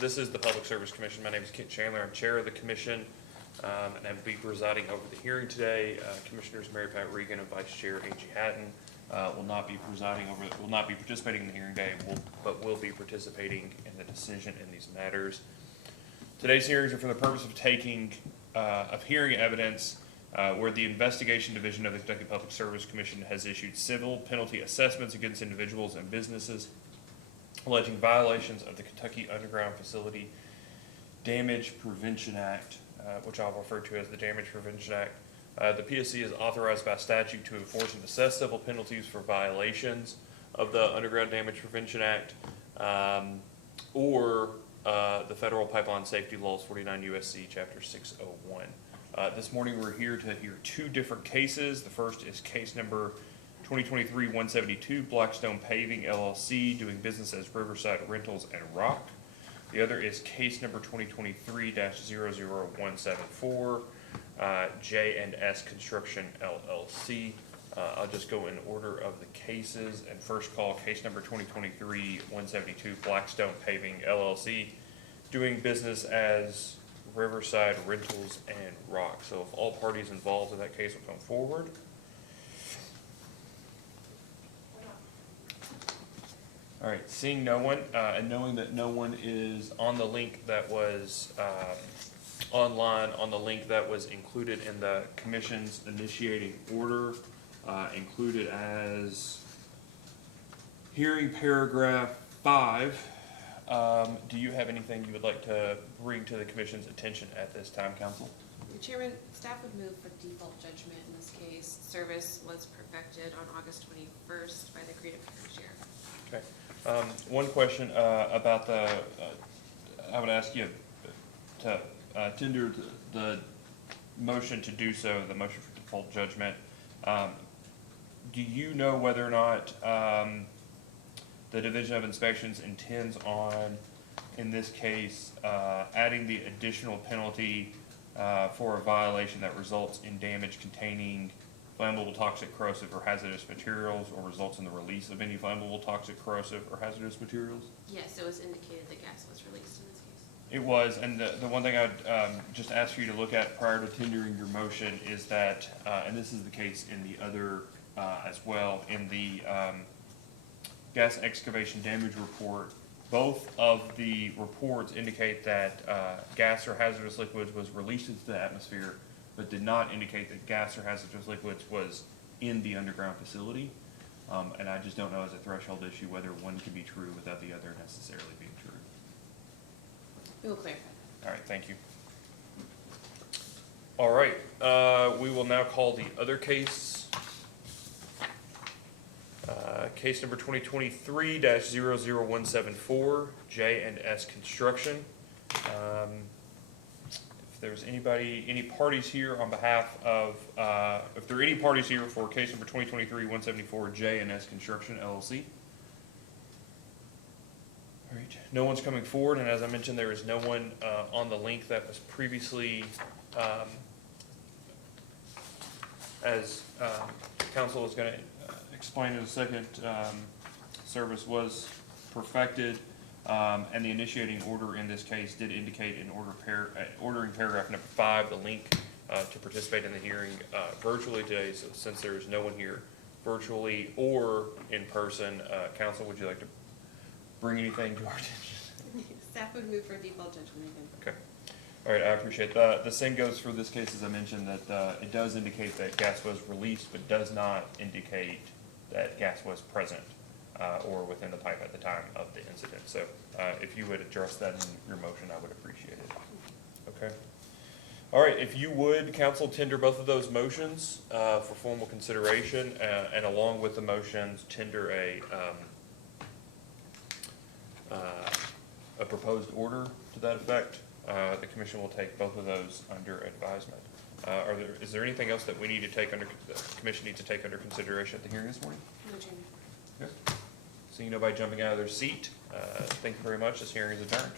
this is the Public Service Commission. My name is Kent Chandler. I'm chair of the commission, and I'll be presiding over the hearing today. Commissioners Mary Pat Regan and Vice Chair Angie Hatton will not be participating in the hearing today, but will be participating in the decision in these matters. Today's hearings are for the purpose of hearing evidence where the Investigation Division of the Kentucky Public Service Commission has issued civil penalty assessments against individuals and businesses alleging violations of the Kentucky Underground Facility Damage Prevention Act, which I'll refer to as the Damage Prevention Act. The PSC is authorized by statute to enforce and assess civil penalties for violations of the Underground Damage Prevention Act or the Federal Pipeline Safety Laws, 49 U.S.C. Chapter 601. This morning we're here to hear two different cases. The first is case number 2023-172, Blackstone Paving LLC, doing business as Riverside Rentals and Rock. The other is case number 2023-00174, J&S Construction LLC. I'll just go in order of the cases and first call case number 2023-172, Blackstone Paving LLC, doing business as Riverside Rentals and Rock. So if all parties involved in that case will come forward. All right, seeing no one, and knowing that no one is on the link that was online, on the link that was included in the commission's initiating order, included as hearing paragraph 5, do you have anything you would like to bring to the commission's attention at this time, counsel? Chairman, staff would move for default judgment in this case. Service was perfected on August 21st by the Creative Chair. Okay. One question about the, I would ask you to tender the motion to do so, the motion for default judgment. Do you know whether or not the Division of Inspections intends on, in this case, adding the additional penalty for a violation that results in damage containing flammable, toxic, corrosive, or hazardous materials, or results in the release of any flammable, toxic, corrosive, or hazardous materials? Yes, it was indicated that gas was released in this case. It was, and the one thing I would just ask you to look at prior to tendering your motion is that, and this is the case in the other as well, in the gas excavation damage report, both of the reports indicate that gas or hazardous liquids was released into the atmosphere, but did not indicate that gas or hazardous liquids was in the underground facility. And I just don't know as a threshold issue whether one can be true without the other necessarily being true. We will clarify. All right, thank you. All right, we will now call the other case. Case number 2023-00174, J&S Construction. If there's any parties here on behalf of, if there are any parties here for case number 2023-174, J&S Construction LLC. All right, no one's coming forward, and as I mentioned, there is no one on the link that was previously, as council is going to explain in a second, service was perfected, and the initiating order in this case did indicate in ordering paragraph number 5 the link to participate in the hearing virtually today. So since there is no one here virtually or in person, council, would you like to bring anything to our attention? Staff would move for default judgment again. Okay. All right, I appreciate that. The same goes for this case, as I mentioned, that it does indicate that gas was released, but does not indicate that gas was present or within the pipe at the time of the incident. So if you would address that in your motion, I would appreciate it. Okay. All right, if you would, council, tender both of those motions for formal consideration, and along with the motions, tender a proposed order to that effect. The commission will take both of those under advisement. Is there anything else that we need to take the commission needs to take under consideration at the hearing this morning? No, Chairman. Okay. Seeing nobody jumping out of their seat, thank you very much. This hearing is adjourned.